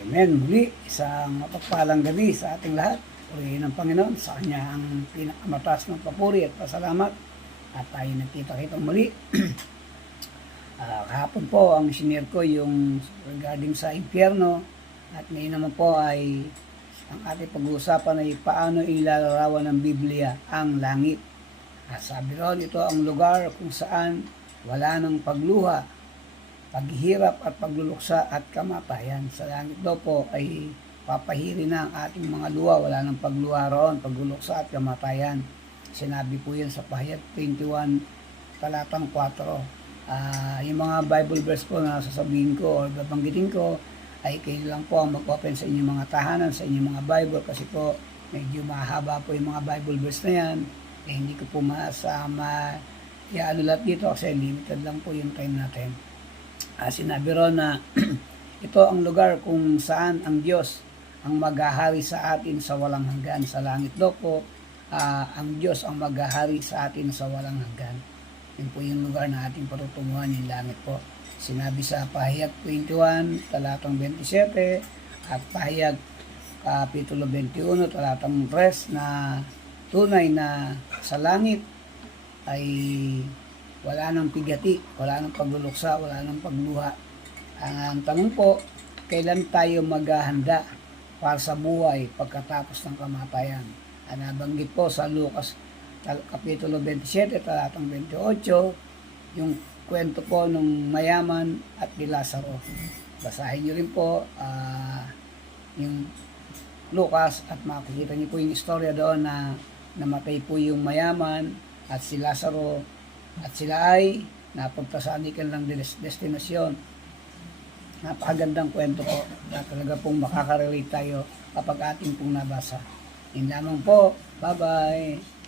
Amen. Muli, isang mapagpalang gabi sa ating lahat. Purihin ng Panginoon sa Kanya ang pinakamataas ng papuri at pasalamat. At tayo nagkita-kitang muli. Kahapon po ang sinare ko yung regarding sa impyerno. At ngayon naman po ay ang ating pag-uusapan ay paano ilalarawan ng Biblia ang langit. At sabi ron, ito ang lugar kung saan wala ng pagluha, paghihirap at pagluluksa at kamatayan. Sa langit daw po ay papahiri na ang ating mga luha, wala ng pagluha roon, pagluluksa at kamatayan. Sinabi po yan sa Pahayag 21 talatang 4. Yung mga Bible verse po na sasabihin ko o babanggitin ko ay kayo lang po ang mag-open sa inyong mga tahanan, sa inyong mga Bible, kasi po medyo mahaba po yung mga Bible verse na yan. Hindi ko po masama i-anulat dito kasi limited lang po yung time natin. Sinabi ron na ito ang lugar kung saan ang Diyos ang maghahari sa atin sa walang hanggan. Sa langit daw po, ang Diyos ang maghahari sa atin sa walang hanggan. Yun po yung lugar na ating patutunguhan, yung langit po. Sinabi sa Pahayag 21, talatang 27, at Pahayag Kapitulo 21, talatang 3, na tunay na sa langit ay wala nang pigati, wala nang pagluluksa, wala nang pagluha. Ang tanong po, kailan tayo maghahanda para sa buhay pagkatapos ng kamatayan? Nabanggit po sa Lucas Kapitulo 27, talatang 28, yung kwento po ng mayaman at ni Lazaro. Basahin nyo rin po yung Lucas at makikita nyo po yung istorya doon na namatay po yung mayaman at si Lazaro at sila ay napunta sa kanilang destinasyon. Napakagandang kwento po na talaga pong makaka-relate tayo kapag ating pong nabasa. Yun lamang po. Bye-bye.